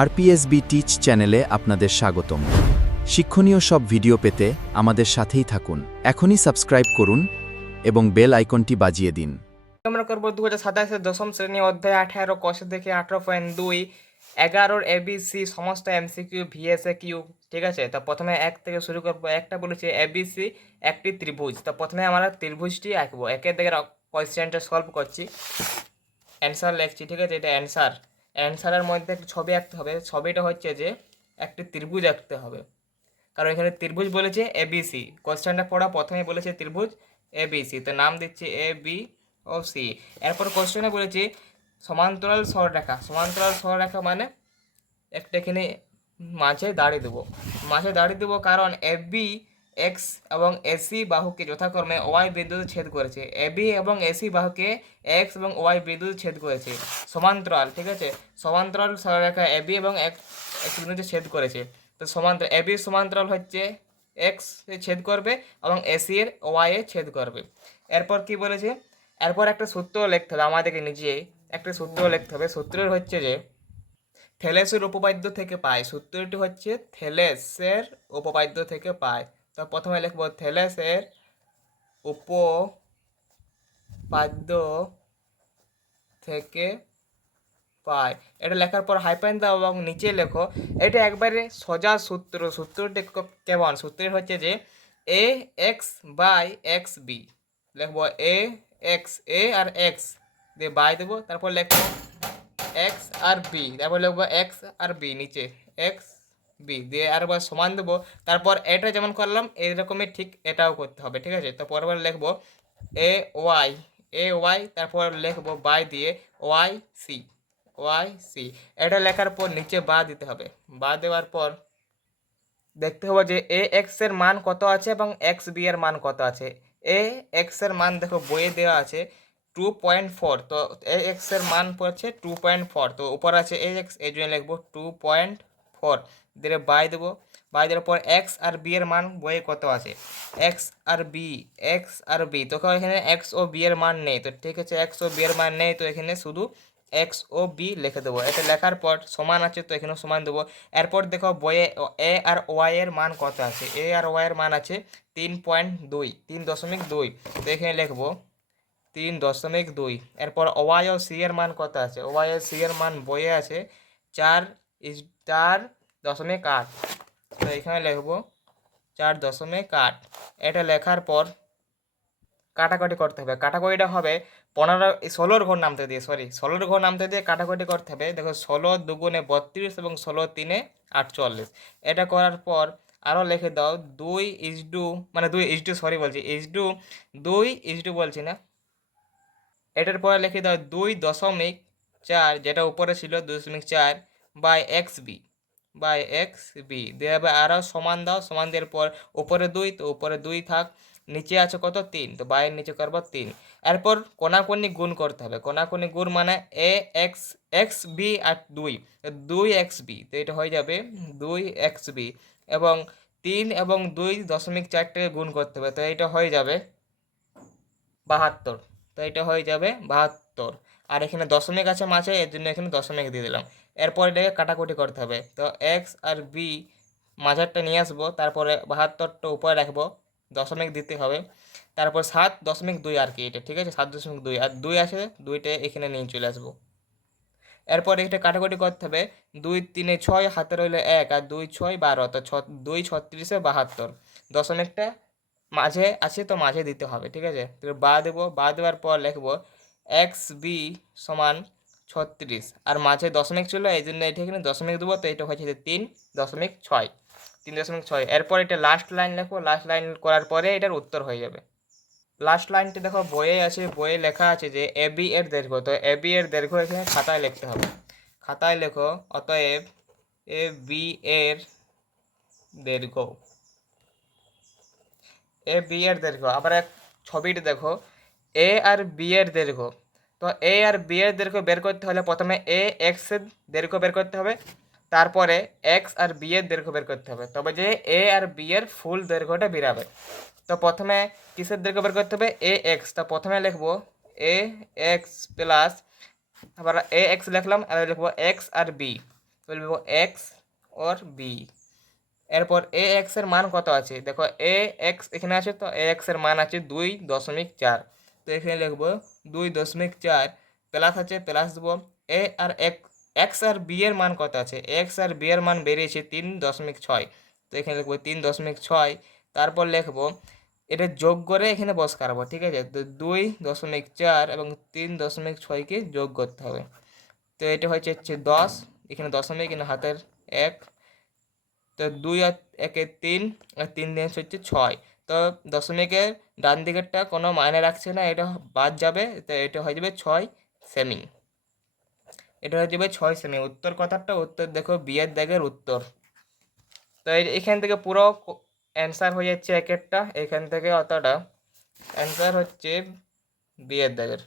আরপিএসবি teach চ্যানেলে আপনাদের স্বাগতম। শিক্ষণীয় সব ভিডিও পেতে আমাদের সাথেই থাকুন। এখনই সাবস্ক্রাইব করুন এবং বেল আইকনটি বাজিয়ে দিন। আমরা করবো 2027 দশম শ্রেণী অধ্যায় 18 ক থেকে 18.2 11 এবিসি সমস্ত এমসিকিউ ভিএসএ কিউ। ঠিক আছে, তো প্রথমে এক থেকে শুরু করবো। একটা বলেছে এবিসি একটি ত্রিভুজ। তো প্রথমে আমরা ত্রিভুজটি আঁকবো। একের দিকে কোয়েশ্চেনটা সলভ করছি, অ্যান্সার লিখছি। ঠিক আছে, এটা অ্যান্সারের মধ্যে একটি ছবি আঁকতে হবে। ছবিটা হচ্ছে যে একটি ত্রিভুজ আঁকতে হবে, কারণ এখানে ত্রিভুজ বলেছে এবিসি। কোয়েশ্চেনটা পড়া প্রথমেই বলেছে ত্রিভুজ এবিসি, তো নাম দিচ্ছে এ বি ও সি। এরপর কোয়েশ্চেনে বলেছি সমান্তরাল সরলরেখা। সমান্তরাল সরলরেখা মানে একটা এখানে মাঝে দাঁড়িয়ে দেবো কারণ এবি এক্স এবং এসি বাহুকে যথাক্রমে ওয়াই বিন্দুতে ছেদ করেছে। এবি এবং এসি বাহুকে এক্স এবং ওয়াই বিন্দুতে ছেদ করেছে। সমান্তরাল, ঠিক আছে, সমান্তরাল সরলরেখা এবি এবং এক্স বিন্দুতে ছেদ করেছে। তো সমান্তরাল এবি সমান্তরাল হচ্ছে এক্স এ ছেদ করবে এবং এসি এর ওয়াই এ ছেদ করবে। এরপর কি বলেছে, এরপর একটা সূত্র লিখতে হবে আমাদেরকে, নিজেই একটা সূত্র লিখতে হবে। সূত্রের হচ্ছে যে থেলেসের উপপাদ্য থেকে পাই। সূত্রটি হচ্ছে থেলেসের উপপাদ্য থেকে পাই। তো প্রথমে লিখব থেলেসের উপপাদ্য থেকে পাই। এটা লেখার পর হাইফেন দাও এবং নিচে লেখো। এটা একবারে সোজা সূত্র। সূত্রটি কেমন? সূত্রের হচ্ছে যে এ এক্স বাই এক্স বি। লিখবো এ এক্স, এ আর এক্স দিয়ে বাই দেবো, তারপর লিখবো এক্স আর বি, তারপর লিখবো এক্স আর বি নিচে এক্স বি দিয়ে আরেকবার সমান দেবো। তারপর এটা যেমন করলাম এইরকমই ঠিক এটাও করতে হবে। ঠিক আছে, তো পরবার লিখবো এ ওয়াই, তারপর লিখবো বাই দিয়ে ওয়াই সি। এটা লেখার পর নিচে বা দিতে হবে। বা দেওয়ার পর দেখতে হবে যে এ এক্স এর মান কত আছে এবং এক্স বি এর মান কত আছে। এ এক্স এর মান দেখো বইয়ে দেওয়া আছে 2.4। তো এ এক্স এর মান পড়ছে 2.4। তো উপর আছে এ এক্স, এই জন্য লিখবো 2.4 দিয়ে বাই দেবো। বাই দেওয়ার পর এক্স আর বি এর মান বইয়ে কত আছে, এক্স আর বি তো এখানে এক্স ও বি এর মান নেই। তো ঠিক আছে, এক্স ও বি এর মান নেই, তো এখানে শুধু এক্স ও বি লিখে দেবো। এটা লেখার পর সমান আছে, তো এখানে সমান দেবো। এরপর দেখো বইয়ে এ আর ওয়াই এর মান কত আছে। এ আর ওয়াই এর মান আছে 3.2। তো এখানে লিখবো 3.2। এরপর ওয়াই ও সি এর মান কত আছে। ওয়াই ও সি এর মান বইয়ে আছে 4.8। তো এখানে লিখবো 4.8। এটা লেখার পর কাটাকাটি করতে হবে। কাটাকুটিটা হবে 16 ঘর নামতে দিয়ে, 16 ঘর নামতে দিয়ে কাটাকুটি করতে হবে। দেখো 16 দুগুণে 32 এবং 16 তিনে 48। এটা করার পর আরও লিখে দাও 2:2, মানে 2:2, বলছি 2:2 বলছি না। এটার পরে লিখে দাও 2.4, যেটা উপরে ছিল 2.4 বাই এক্স বি দিয়ে আরও সমান দাও। সমান দেওয়ার পর উপরে 2, তো উপরে 2 থাক, নিচে আছে কত 3, তো বাইয়ের নিচে করবো 3। এরপর কোনাকুনি গুণ করতে হবে। কোনাকুনি গুণ মানে এ এক্স এক্স বি আর 2 তো এটা হয়ে যাবে 2 এবং 3 এবং 2.4 গুণ করতে হবে, তো এটা হয়ে যাবে 72। তো এটা হয়ে যাবে 72। আর এখানে দশমিক আছে মাঝে, এর জন্য এখানে দশমিক দিয়ে দিলাম। এরপর এটাকে কাটাকুটি করতে হবে। তো এক্স আর বি মাঝেরটা নিয়ে আসবো, তারপরে 72টা উপরে রাখবো, দশমিক দিতে হবে। তারপর 7.2 আর কি, এটা ঠিক আছে, 7.2 আর 2 আছে, 2টা এখানে নিয়ে চলে আসবো। এরপর এটা কাটাকুটি করতে হবে। 2 3 6 হাতে রইলো 1 আর 2 6 12, তো 2 36 72। দশমিকটা মাঝে আছে, তো মাঝে দিতে হবে। ঠিক আছে, তো বা দেবো। বা দেওয়ার পর লিখবো এক্স বি সমান 36, আর মাঝে দশমিক ছিল এই জন্য এটা এখানে দশমিক দেবো, তো এটা হচ্ছে 3.6। এরপর এটা লাস্ট লাইন লেখো। লাস্ট লাইন করার পরে এটার উত্তর হয়ে যাবে। লাস্ট লাইনটি দেখো বইয়ে আছে, বইয়ে লেখা আছে যে এ বি এর দৈর্ঘ্য। তো এ বি এর দৈর্ঘ্য এখানে খাতায় লিখতে হবে। খাতায় লেখো অতএব এ বি এর দৈর্ঘ্য, এ বি এর দৈর্ঘ্য। আবার এক ছবিটি দেখো এ আর বি এর দৈর্ঘ্য। তো এ আর বি এর দৈর্ঘ্য বের করতে হলে প্রথমে এ এক্স এর দৈর্ঘ্য বের করতে হবে, তারপরে এক্স আর বি এর দৈর্ঘ্য বের করতে হবে, তবে যে এ আর বি এর ফুল দৈর্ঘ্যটা বেরাবে। তো প্রথমে কিসের দৈর্ঘ্য বের করতে হবে, এ এক্স। তো প্রথমে লিখবো এ এক্স প্লাস, আবার এ এক্স লিখলাম, আর লিখবো এক্স আর বি। বলবো এক্স ওর বি। এরপর এ এক্স এর মান কত আছে, দেখো এ এক্স এখানে আছে, তো এ এক্স এর মান আছে 2.4। তো এখানে লিখবো 2.4 প্লাস আছে, প্লাস দেবো এ আর এক্স আর বি এর মান কত আছে, এক্স আর বি এর মান বেরিয়েছে 3.6। তো এখানে লিখবো 3.6। তারপর লিখবো এটা যোগ করে এখানে বস কাটবো, ঠিক আছে। তো 2.4 এবং 3.6কে যোগ করতে হবে। তো এটা হচ্ছে 10, এখানে দশমিক, এখানে হাতের এক। তো 2 আর 1 3, আর 3 দিয়ে হচ্ছে 6। তো দশমিকের ডান দিকেরটা কোনো মায়নে রাখছে না, এটা বাদ যাবে, তো এটা হয়ে যাবে 6 সেমি। এটা হয়ে যাবে 6 সেমি। উত্তর কথাটা উত্তর দেখো বিয়ের দাগের উত্তর। তো এখান থেকে পুরো অ্যান্সার হয়ে যাচ্ছে এক একটা, এখান থেকে অতটা অ্যান্সার হচ্ছে বিয়ের দাগের।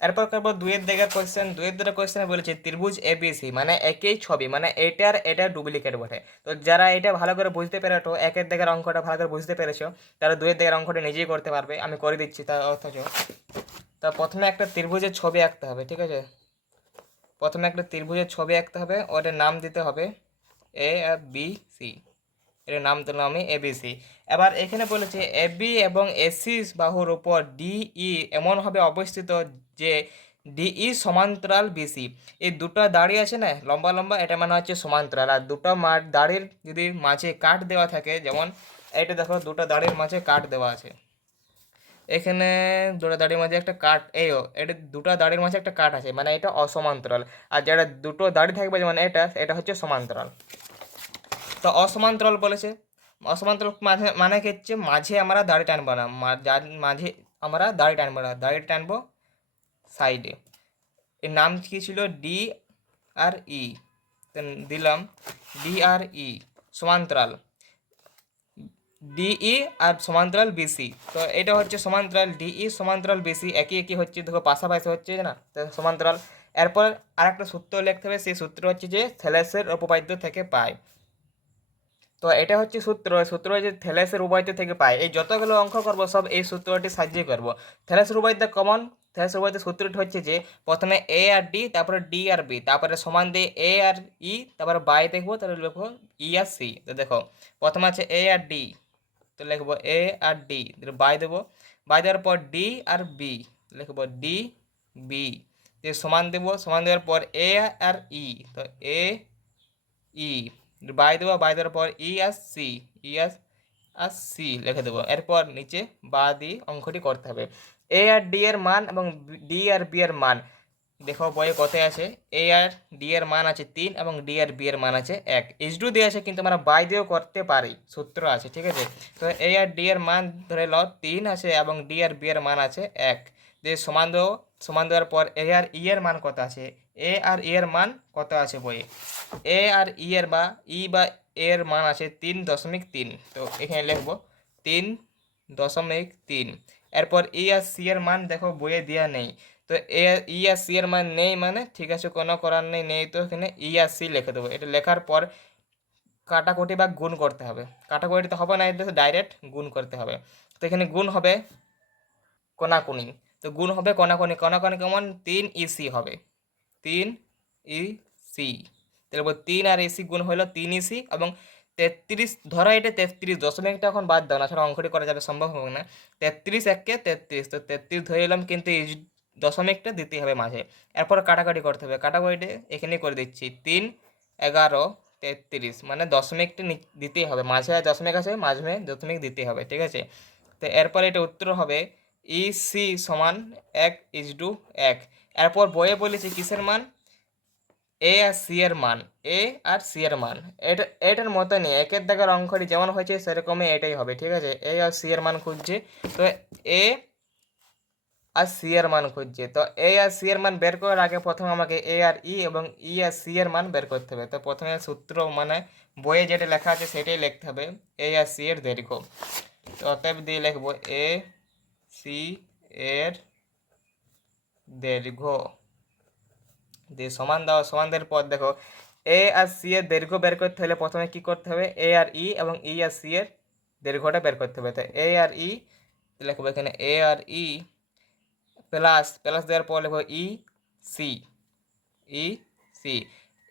এরপর করবো দুইয়ের দাগের কোয়েশ্চেন। দুইয়ের দাগের কোয়েশ্চেন বলেছে ত্রিভুজ এবিসি মানে একই ছবি, মানে এটা ডুপ্লিকেট বটে। তো যারা এটা ভালো করে বুঝতে পেরেছো, একের দাগের অঙ্কটা ভালো করে বুঝতে পেরেছো, তারা দুইয়ের দাগের অঙ্কটা নিজেই করতে পারবে, আমি করে দিচ্ছি তা অথচ। তা প্রথমে একটা ত্রিভুজের ছবি আঁকতে হবে, ঠিক আছে। প্রথমে একটা ত্রিভুজের ছবি আঁকতে হবে, ওটার নাম দিতে হবে এ আর বি সি। এর নাম দিলাম আমি এবিসি। এবার এখানে বলেছে এবি এবং এসি বাহুর উপর ডিই এমনভাবে অবস্থিত যে ডিই সমান্তরাল বিসি। এই দুটো দাড়ি আছে না লম্বা লম্বা, এটা মানে হচ্ছে সমান্তরাল। আর দুটো দাড়ির যদি মাঝে কাট দেওয়া থাকে, যেমন এইটা দেখো দুটো দাড়ির মাঝে কাট দেওয়া আছে, এখানে দুটো দাড়ির মাঝে একটা কাট, এটা দুটো দাড়ির মাঝে একটা কাট আছে, মানে এটা অসমান্তরাল। আর যেটা দুটো দাড়ি থাকবে যেমন এটা, এটা হচ্ছে সমান্তরাল। তো অসমান্তরাল বলেছে, অসমান্তরাল মাঝে মানে কি হচ্ছে, মাঝে আমরা দাড়ি টানবো না, মাঝে আমরা দাড়ি টানবো না, দাড়ি টানবো সাইডে। এর নাম কি ছিল, ডি আর ই। দিলাম ডি আর ই সমান্তরাল, ডিই আর সমান্তরাল বিসি। তো এটা হচ্ছে সমান্তরাল ডিই সমান্তরাল বিসি, একই একই হচ্ছে, দেখো পাশাপাশি হচ্ছে না, তো সমান্তরাল। এরপর আরেকটা সূত্র লিখতে হবে, সেই সূত্র হচ্ছে যে থ্যালেসের উপপাদ্য থেকে পাই। তো এটা হচ্ছে সূত্র হচ্ছে থ্যালেসের উপপাদ্য থেকে পাই। এই যতগুলো অঙ্ক করব সব এই সূত্রটি সাহায্যে করব। থ্যালেসের উপপাদ্য কমন, থ্যালেসের উপপাদ্য সূত্রটি হচ্ছে যে প্রথমে এ আর ডি, তারপরে ডি আর বি, তারপরে সমান দিয়ে এ আর ই, তারপরে বাই দেখবো, তারপরে লিখবো ই আর সি। তো দেখো প্রথমে আছে এ আর ডি, তো লিখবো এ আর ডি, বাই দেবো, বাই দেওয়ার পর ডি আর বি, লিখবো ডি বি, দিয়ে সমান দেবো, সমান দেওয়ার পর এ আর ই, তো এ ই, বাই দেবো, বাই দেওয়ার পর ই আর সি, ই আর সি লিখে দেবো। এরপর নিচে বা দিয়ে অঙ্কটি করতে হবে। এ আর ডি এর মান এবং ডি আর বি এর মান দেখো বইয়ে কোথায় আছে, এ আর ডি এর মান আছে 3 এবং ডি আর বি এর মান আছে 1। এইচডু দিয়ে আছে, কিন্তু আমরা বাই দিয়েও করতে পারি, সূত্র আছে, ঠিক আছে। তো এ আর ডি এর মান ধরে নাও 3 আছে এবং ডি আর বি এর মান আছে 1, দিয়ে সমান দেবো, সমান দেওয়ার পর এ আর ই এর মান কত আছে, এ আর ই এর মান কত আছে বইয়ে, এ আর ই এর বা এর মান আছে 3.3। তো এখানে লিখবো 3.3। এরপর ই আর সি এর মান দেখো বইয়ে দেওয়া নেই, তো ই আর সি এর মান নেই, মানে ঠিক আছে কোনো করার নেই, নেই তো এখানে ই আর সি লিখে দেবো। এটা লেখার পর কাটাকুটি বা গুণ করতে হবে, কাটাকুটিতে হবে না, এটা ডাইরেক্ট গুণ করতে হবে। তো এখানে গুণ হবে কোনাকুনি, তো গুণ হবে কোনাকুনি, কোনাকুনি কেমন 3 ইসি হবে, 3 ইসি। তারপর 3 আর ইসি গুণ হলো 3 ইসি এবং 33, ধরো এটা 33, দশমিকটা এখন বাদ দাও না, ছাড়া অঙ্কটি করা যাবে সম্ভব হবে না। 33 একে 33, তো 33 ধরে এলাম, কিন্তু এই দশমিকটা দিতে হবে মাঝে। এরপর কাটাকাটি করতে হবে, কাটাকাটি এখানে করে দিচ্ছি 3 11 33, মানে দশমিকটা দিতেই হবে, মাঝে দশমিক আছে, মাঝে দশমিক দিতে হবে, ঠিক আছে। তো এরপর এটা উত্তর হবে ই সি সমান 1:1। এরপর বইয়ে বলেছি কিসের মান, এ আর সি এর মান, এ আর সি এর মান। এটার মতনই একের দাগের অঙ্কটি যেমন হয়েছে সেরকমই এটাই হবে, ঠিক আছে। এ আর সি এর মান খুঁজছে, তো এ আর সি এর মান খুঁজছে, তো এ আর সি এর মান বের করার আগে প্রথমে আমাকে এ আর ই এবং ই আর সি এর মান বের করতে হবে। তো প্রথমে সূত্র মানে বইয়ে যেটা লেখা আছে সেটাই লিখতে হবে, এ আর সি এর দৈর্ঘ্য। তো অতএব দিয়ে লিখবো এ সি এর দৈর্ঘ্য, দিয়ে সমান দাও, সমান দেওয়ার পর দেখো এ আর সি এর দৈর্ঘ্য বের করতে হলে প্রথমে কি করতে হবে, এ আর ই এবং ই আর সি এর দৈর্ঘ্যটা বের করতে হবে। তো এ আর ই লিখবো এখানে এ আর ই প্লাস, প্লাস দেওয়ার পর লিখবো ই সি, ই সি।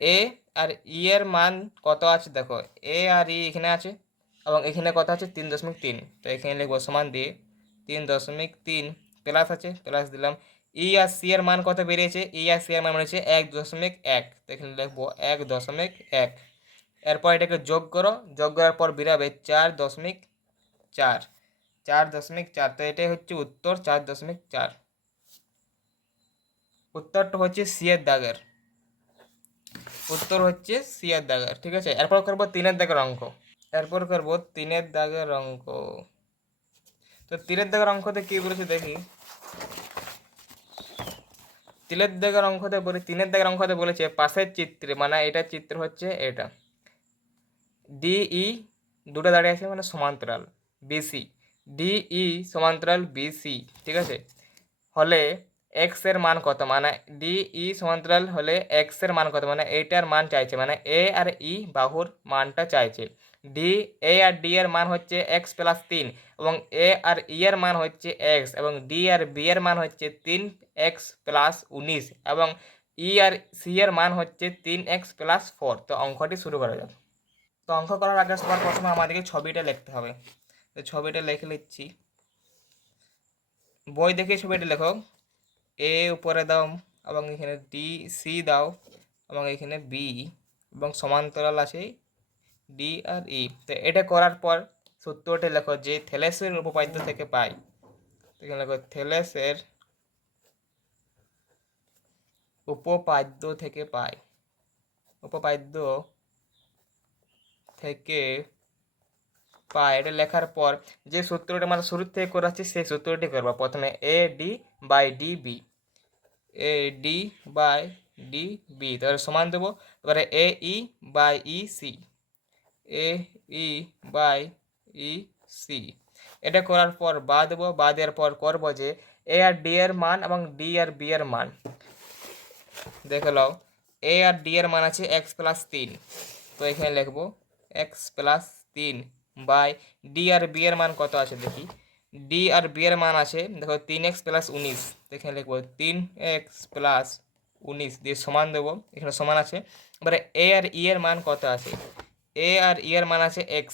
এ আর ই এর মান কত আছে দেখো, এ আর ই এখানে আছে এবং এখানে কত আছে 3.3, তো এখানে লিখবো সমান দিয়ে 3.3 প্লাস আছে, প্লাস দিলাম। ই আর সি এর মান কত বেরিয়েছে, ই আর সি এর মান বেরিয়েছে 1.1, তো এখানে লিখবো 1.1। এরপর এটাকে যোগ করো, যোগ করার পর বেরাবে 4.4, 4.4, তো এটাই হচ্ছে উত্তর 4.4। উত্তরটা হচ্ছে সি এর দাগের, উত্তর হচ্ছে সি এর দাগের, ঠিক আছে। এরপর করবো 3-এর দাগের অঙ্ক, এরপর করবো 3-এর দাগের অঙ্ক। তো 3-এর দাগের অঙ্কতে কি বলেছে দেখি। 3-এর দাগের অঙ্কতে বলেছে পাশের চিত্রে, মানে এটা চিত্র হচ্ছে এটা, ডিই দুটো দাঁড়িয়ে আছে মানে সমান্তরাল, বিসি ডিই সমান্তরাল বিসি, ঠিক আছে, হলে এক্স এর মান কত, মানে ডিই সমান্তরাল হলে এক্স এর মান কত, মানে এইটার মান চাইছে, মানে এ আর ই বাহুর মানটা চাইছে। ডি এ আর ডি এর মান হচ্ছে এক্স প্লাস 3 এবং এ আর ই এর মান হচ্ছে এক্স এবং ডি আর বি এর মান হচ্ছে 3x প্লাস 19 এবং ই আর সি এর মান হচ্ছে 3x প্লাস 4। তো অঙ্কটি শুরু করা যাক। তো অঙ্ক করার আগে সবার প্রথমে আমাদেরকে ছবিটা লিখতে হবে, তো ছবিটা লিখে নিচ্ছি। বই দেখে ছবিটা লেখো, এ উপরে দাও এবং এখানে ডি সি দাও এবং এখানে বি এবং সমান্তরাল আছে ডি আর ই। তো এটা করার পর সূত্রটা লেখো যে থেলেসের উপপাদ্য থেকে পাই, তো এখানে লেখো থেলেসের উপপাদ্য থেকে পাই, উপপাদ্য থেকে পাই। এটা লেখার পর যে সূত্রটা মানে শুরু থেকে করাচ্ছি সেই সূত্রটি করবো। প্রথমে A D by D B, A D by D B, তাহলে সমান দেবো। এবারে A E by E C, A E by E C, এটা করার পর বা দেবো, বা দেওয়ার পর করবো যে এ আর ডি এর মান এবং ডি আর বি এর মান দেখে নাও। এ আর ডি এর মান আছে এক্স প্লাস 3, তো এখানে লিখবো x plus 3 by D R B এর মান কত আছে দেখি। ডি আর বি এর মান আছে দেখো 3x প্লাস 19, তো এখানে লিখবো 3x প্লাস 19 দিয়ে সমান দেবো, এখানে সমান আছে। এবারে এ আর ই এর মান কত আছে, এ আর ই এর মান আছে x,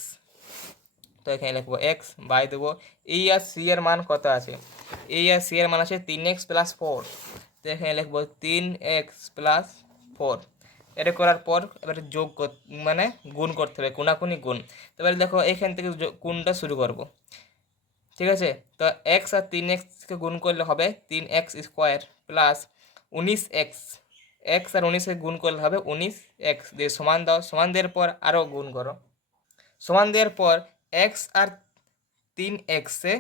তো এখানে লিখবো x বাই দেবো। ই আর সি এর মান কত আছে, এ আর সি এর মান আছে 3x প্লাস 4, তো এখানে লিখবো 3x প্লাস 4। এটা করার পর এবারে মানে গুণ করতে হবে, কোনাকুনি গুণ। এবারে দেখো এখান থেকে গুণটা শুরু করব, ঠিক আছে। তো এক্স আর 3xকে গুণ করলে হবে 3x square plus 19x, x আর 19কে গুণ করলে হবে 19x দিয়ে সমান দাও, সমান দেওয়ার পর আরও গুণ করো, সমান দেওয়ার পর এক্স আর 3xে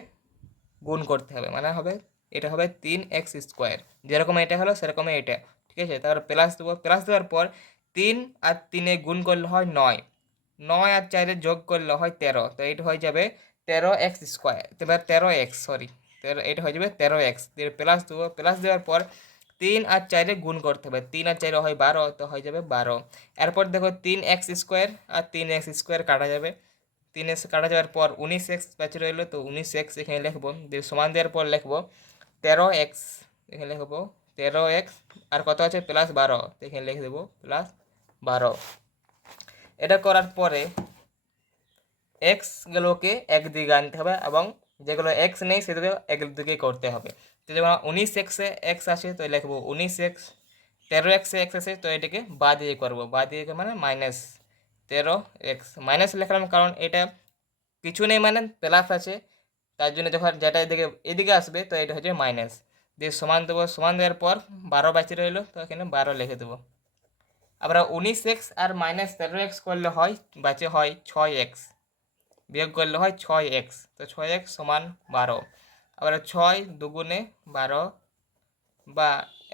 গুণ করতে হবে, মানে হবে এটা হবে 3x স্কোয়ার, যেরকম এটা হলো সেরকমই এটা, ঠিক আছে। তারপর প্লাস দেবো, প্লাস দেওয়ার পর 3 আর 3 গুণ করলে হয় 9, 9 আর 4 যোগ করলে হয় 13, তো এটা হয়ে যাবে 13x স্কোয়ার, এবার 13x সরি 13, এটা হয়ে যাবে 13x দিয়ে প্লাস দেবো, প্লাস দেওয়ার পর 3 আর 4 গুণ করতে হবে, 3 আর 4 হয় 12, তো হয়ে যাবে 12। এরপর দেখো 3x স্কোয়ার আর 3x স্কোয়ার কাটা যাবে, 3x কাটা যাওয়ার পর 19x বাকি রইলো, তো 19x এখানে লিখবো দিয়ে সমান দেওয়ার পর লিখবো 13x, এখানে লিখবো 13x আর কত আছে প্লাস 12, তো এখানে লিখে দেবো প্লাস 12। এটা করার পরে এক্সগুলোকে একদিকে আনতে হবে এবং যেগুলো এক্স নেই সেগুলো একদিকে করতে হবে। তো যেমন 19xে এক্স আছে তো লিখবো 19x, 13xে এক্স আছে তো এটাকে বা দিয়ে করবো, বা দিয়ে মানে মাইনাস 13x, মাইনাস লিখলাম কারণ এটা কিছু নেই মানে প্লাস আছে, তার জন্য যখন যেটা এদিকে আসবে তো এটা হচ্ছে মাইনাস দিয়ে সমান দেবো, সমান দেওয়ার পর 12 বাকি রইলো, তো এখানে 12 লিখে দেবো। আবার 19x আর মাইনাস 13x করলে হয় বাঁচে হয় 6x, বিয়োগ করলে হয় 6x, তো 6x সমান 12। আবার 6 দুগুণে 12 বা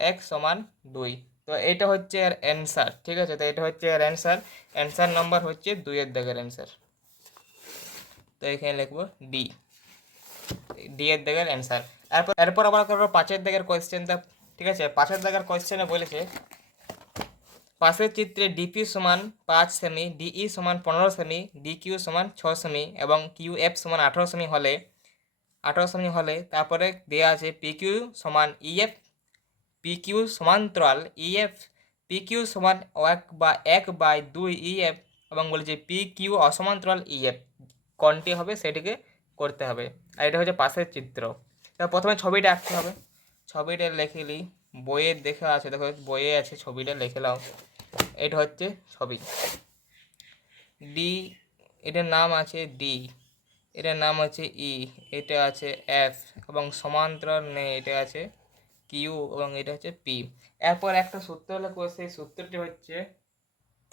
1 সমান 2, তো এটা হচ্ছে এর অ্যান্সার, ঠিক আছে। তো এটা হচ্ছে এর অ্যান্সার, অ্যান্সার নম্বর হচ্ছে 2-এর দাগের অ্যান্সার, তো এখানে লিখবো ডি, ডি এর দাগের অ্যান্সার। এরপর আবার করবো 5-এর দাগের কোয়েশ্চেনটা, ঠিক আছে। 5-এর দাগের কোয়েশ্চেনে বলেছে পাশের চিত্রে ডিপি সমান 5 সেমি, ডিই সমান 15 সেমি, ডিকিউ সমান 6 সেমি এবং কিউ এফ সমান 18 সেমি হলে তারপরে দেওয়া আছে পিকিউ সমান ইএফ, পিকিউ সমান্তরাল ইএফ পি কিউ সমান 1/2 ইএফ এবং বলেছে পি কিউ অসমান্তরাল ইএফ কোনটি হবে সেটিকে করতে হবে। আর এটা হচ্ছে পাশের চিত্র। তা প্রথমে ছবিটা আঁকতে হবে। ছবিটা লিখে নিই, বইয়ে দেখা আছে, দেখো বইয়ে আছে, ছবিটা লিখে নাও। এটা হচ্ছে ছবি ডি, এটার নাম আছে ডি, এটার নাম আছে ই, এটা আছে এফ এবং সমান্তরাল নেই, এটা আছে কিউ এবং এটা হচ্ছে পি। এরপর একটা সূত্র লেখো, সেই সূত্রটি হচ্ছে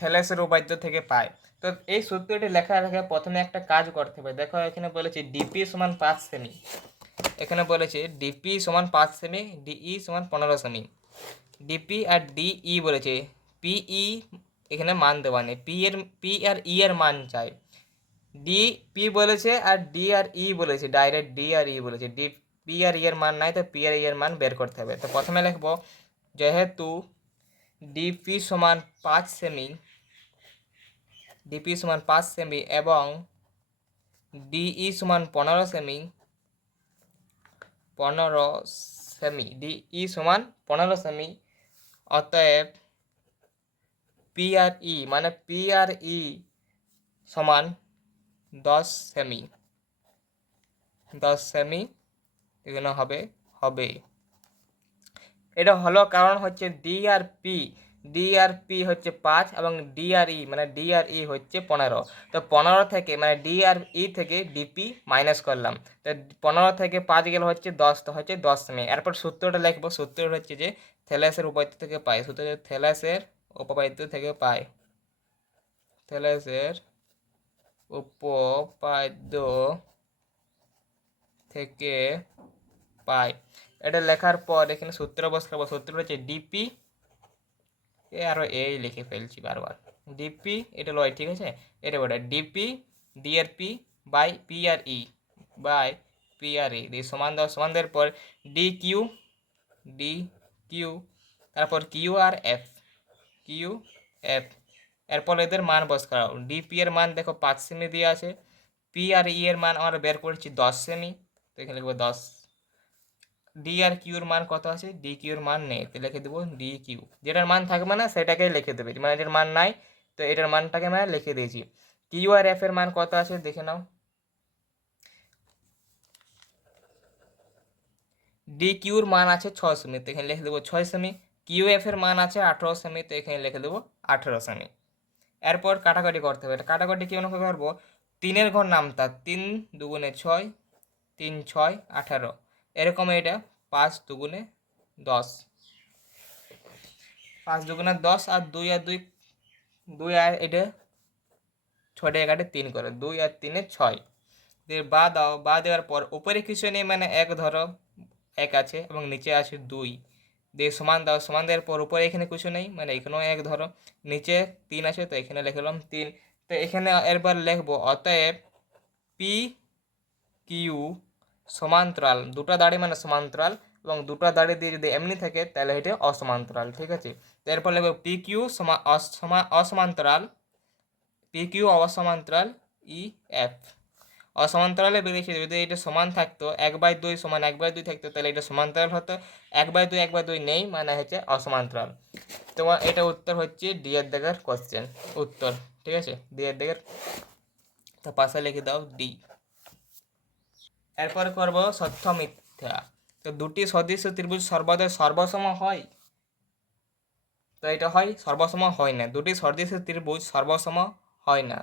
থ্যালেসের উপপাদ্য থেকে পায়। তো এই সূত্রটি লেখার আগে প্রথমে একটা কাজ করতে হবে। দেখো এখানে বলেছে ডিপি সমান 5 সেমি, এখানে বলেছে ডিপি সমান 5 সেমি, ডিই সমান 15 সেমি। ডিপি আর ডিই বলেছে, পিই এখানে মান দেওয়া নেই, পি আর ই এর মান চাই। ডি পি বলেছে আর ডি আর ই বলেছে, ডাইরেক্ট ডি আর ই বলেছে, ডি পি আর ই এর মান নাই, তো পি আর ই এর মান বের করতে হবে। তো প্রথমে লিখবো যেহেতু ডিপি সমান 5 সেমি, ডিপি সমান 5 সেমি এবং ডিই সমান 15 সেমি, 15 সেমি, ডিই সমান 15 সেমি, অতএব পি আর ই মানে পি আর ই সমান 10 সেমি, 10 সেমি এখানে হবে হবে। এটা হলো কারণ হচ্ছে ডি আর পি হচ্ছে 5 এবং ডি আর ই মানে ডি আর ই হচ্ছে 15। তো 15 থেকে মানে ডি আর ই থেকে ডিপি মাইনাস করলাম, তো 15 থেকে 5 গেলে হচ্ছে 10, তো হচ্ছে 10 সেমি। এরপর সূত্রটা লিখবো, সূত্রটা হচ্ছে যে থ্যালেসের উপপাদ্য থেকে পাই, সূত্র হচ্ছে থ্যালেসের উপপাদ্য থেকে পাই, থ্যালেসের উপপাদ্য থেকে পাই। এটা লেখার পর এখানে সূত্র বসাবো, সূত্র হচ্ছে ডিপি আরও এই লিখে ফেলছি বারবার, ডিপি এটা লয়, ঠিক আছে, এটা ওটা ডিপি ডি আর পি বাই পি আর ই বাই পি আর ই দিয়ে সমান দাও, সমান দেওয়ার পর ডি কিউ তারপর কিউ আর এফ, কিউ এফ। এরপর এদের মান বস করাও, ডিপি এর মান দেখো 5 সেমি দিয়ে আছে, পি আর ই এর মান আমরা বের করেছি 10 সেমি, তো এখানে লিখবো 10। ডি আর কিউর মান কত আছে, ডি কিউর মান নেই, তো লিখে দেবো ডি কিউ, যেটার মান থাকবে না সেটাকে লিখে দেবে, মানে এটার মান নাই তো এটার মানটাকে মানে লিখে দিয়েছি। কিউ আর এফ এর মান কত আছে দেখে নাও, ডি কিউর মান আছে 6 সেমি, তো এখানে লিখে দেবো 6 সেমি। কিউ এফ এর মান আছে 18 সেমি, তো এখানে লিখে দেবো 18 সেমি। এরপর কাটাকাটি করতে হবে, এটা কাটাকাটি কেমন করে করবো, 3-এর ঘর নামতা, 3 দুগুণে 6, 3 6 18, এরকম এটা 5 দুগুণে 10, 5 দুগুণে 10 আর 2 আর 2, 2 আর এটা 6 কাটে 3 করে, 2 আর 3-এ 6 দিয়ে বা দাও, বা দেওয়ার পর উপরে কিছু নেই মানে 1 ধরো, 1 আছে এবং নিচে আছে 2 দিয়ে সমান দাও, সমান দেওয়ার পর উপরে এখানে কিছু নেই মানে এখানেও 1 ধরো, নিচে 3 আছে তো এখানে লিখলাম 3। তো এখানে এরপর লিখবো অতএব পি কিউ সমান্তরাল, দুটো দাড়ি মানে সমান্তরাল এবং দুটো দাড়ি দিয়ে যদি এমনি থাকে তাহলে এটা অসমান্তরাল, ঠিক আছে। তো এরপর লিখবো পি কিউ অসমান্তরাল, পি কিউ অসমান্তরাল ই এফ, অসমান্তরালে বেরিয়েছে, যদি এটা সমান থাকতো 1/2 সমান 1/2 থাকতো তাহলে এটা সমান্তরাল হতো, 1/2 1/2 নেই মানে হচ্ছে অসমান্তরাল। তোমার এটা উত্তর হচ্ছে ডি এর দাগের কোশ্চেন উত্তর, ঠিক আছে, ডি এর দাগের, তো পাশে লিখে দাও ডি। এরপর করব সত্য মিথ্যা। তো দুটি সদৃশ্য ত্রিভুজ সর্বদা সর্বসম হয়, তো এটা হয় সর্বসম হয় না, দুটি সদৃশ্য ত্রিভুজ সর্বসম হয় না,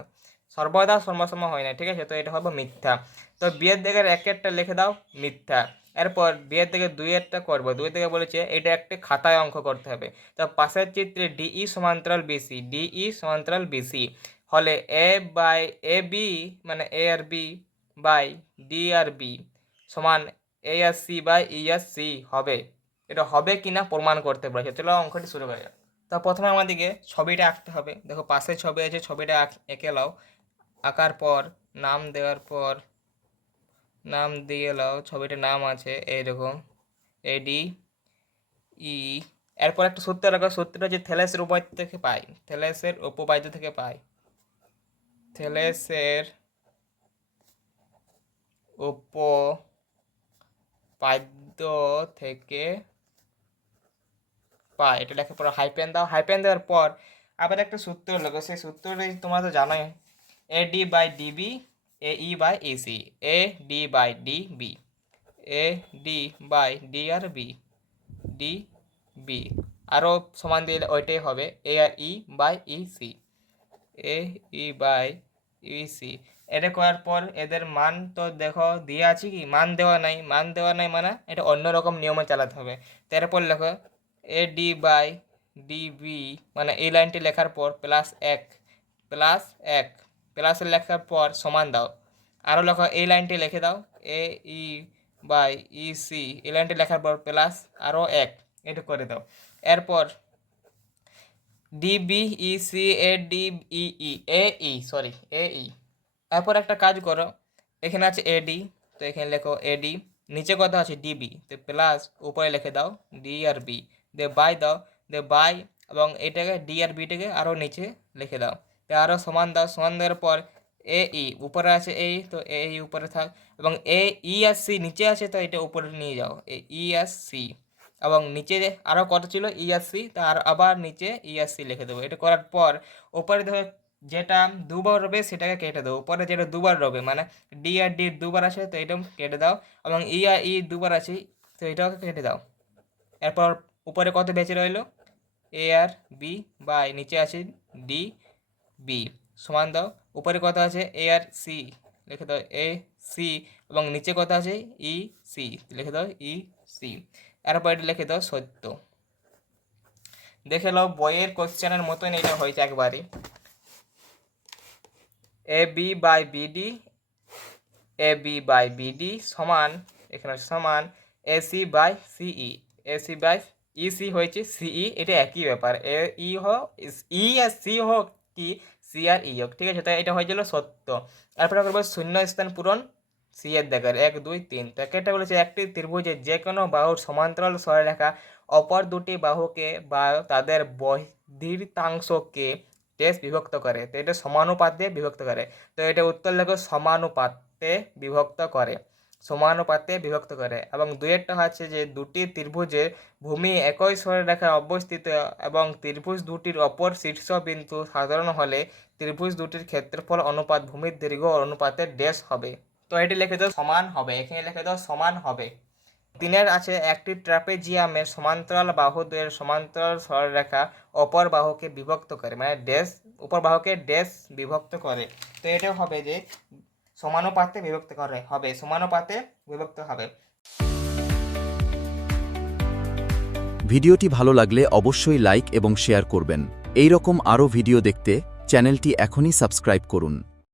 সর্বদা সর্বসম হয় না, ঠিক আছে, তো এটা হবে মিথ্যা। তো বিয়ের দিকের একটা লিখে দাও মিথ্যা। এরপর বিয়ের দিকে 2-এরটা করবো, 2 থেকে বলেছে এটা একটি খাতায় অঙ্ক করতে হবে। তো পাশের চিত্রে ডিই সমান্তরাল বিসি, ডিই সমান্তরাল বিসি হলে এ বাই এ বি মানে এ আর B by D R B সমান এ আর সি বাই ই আর সি হবে, এটা হবে কিনা প্রমাণ করতে বলেছে। চলো অঙ্কটি শুরু করা যাক। তা প্রথমে আমাদেরকে ছবিটা আঁকতে হবে, দেখো পাশে ছবি আছে, ছবিটা এঁকে নাও, আঁকার পর নাম দেওয়ার পর নাম দিয়ে নাও, ছবিটার নাম আছে এইরকম এডি ই। এরপর একটা সূত্র রাখো, সূত্রটা যে থ্যালেসের উপপাদ্য থেকে পাই, থ্যালেসের উপপাদ্য থেকে পাই, থ্যালেসের উপপাদ্য থেকে পাই, এটা লেখার পর হাইপেন দাও, হাইপেন দেওয়ার পর আবার একটা সূত্র লেখো, সেই সূত্রটা তোমরা তো জানোই, AD by DB AE by EC, AD by DB AD by DRB DB, আরও সমান দিলে ওইটাই হবে ARE by EC, AE by EC। এটা করার পর এদের মান তো দেখো দিয়ে আছে কি, মান দেওয়া নাই, মান দেওয়া নাই মানে এটা অন্যরকম নিয়মে চালাতে হবে। তারপর লেখো AD বাই ডিবি, মানে এই লাইনটি লেখার পর প্লাস 1 প্লাস 1 প্লাস লেখার পর সমান দাও, আরও লেখো এই লাইনটি লিখে দাও AE বাই EC, এই লাইনটি লেখার পর প্লাস আরও 1, এটা করে দাও। এরপর AE, এরপর একটা কাজ করো, এখানে আছে AD, তো এখানে লেখো AD, নিচে কথা আছে ডিবি, তো প্লাস উপরে লিখে দাও DRB, দিয়ে বাই দাও, দিয়ে বাই এবং এটাকে DRBটাকে আরও নিচে লিখে দাও, তো আরও সমান দাও, সমান দেওয়ার পর AE উপরে আছে এই, তো AE উপরে থাক, এবং ESC নিচে আছে, তো এটা উপরে নিয়ে যাও ESC, এবং নিচে আরও কত ছিল ESC, তা আর আবার নিচে ESC লিখে দেবো। এটা করার পর উপরে ধরো যেটা দুবার রবে সেটাকে কেটে দাও, উপরে যেটা দুবার রবে মানে ডি আর ডি দুবার আছে, তো এটা কেটে দাও, এবং ই আর ই দুবার আছে, তো এটাও কেটে দাও। এরপর উপরে কত বেঁচে রইল AR B বাই নিচে আছে DB, সমান দাও, উপরে কত আছে AR C, লিখে দাও AC, এবং নিচে কত আছে EC, লিখে দাও EC। এরপর এটা লিখে দাও সত্য। দেখে নাও বইয়ের কোশ্চেনের মতন এটা হয়েছে একবারই। AB বাই BD সমান, এখানে সমান AC by CE, AC by EC হয়েছে CE, এটা একই ব্যাপার, ই হোক ই আর সি হোক কি সি আর ই হোক, ঠিক আছে, তাই এটা হয়ে গেল সত্য। তারপরে করবো শূন্য স্থান পূরণ সি এর দেখার 1 2 3, তো একটা বলেছে একটি ত্রিভুজের যে কোনো বাহুর সমান্তরাল সরলরেখা অপর দুটি বাহুকে বা তাদের বহির্তাংশকে ড্যাশ বিভক্ত করে, তো এটা সমানুপাতে বিভক্ত করে, তো এটা উত্তর লেখো সমানুপাতে বিভক্ত করে, সমানুপাতে বিভক্ত করে। এবং দুইয়েরটা হচ্ছে যে দুটি ত্রিভুজের ভূমি একই সরলরেখায় অবস্থিত এবং ত্রিভুজ দুটির অপর শীর্ষবিন্দু সাধারণ হলে ত্রিভুজ দুটির ক্ষেত্রফল অনুপাত ভূমির দৈর্ঘ্য অনুপাতে ড্যাশ হবে, তো এটি লিখে দাও সমান হবে, এখানে লিখে দাও সমান হবে। তিনের আছে একটি ট্রাপেজিয়ামের সমান্তরাল বাহুদ্বয়ের সমান্তরাল সরলরেখা অপর বাহুকে বিভক্ত করে, মানে ড্যাশ উপর বাহুকে ড্যাশ বিভক্ত করে, তো এটাও হবে যে সমানুপাতে বিভক্ত করে হবে, সমানুপাতে বিভক্ত হবে। ভিডিওটি ভালো লাগলে অবশ্যই লাইক এবং শেয়ার করবেন। এই রকম আরও ভিডিও দেখতে চ্যানেলটি এখনই সাবস্ক্রাইব করুন।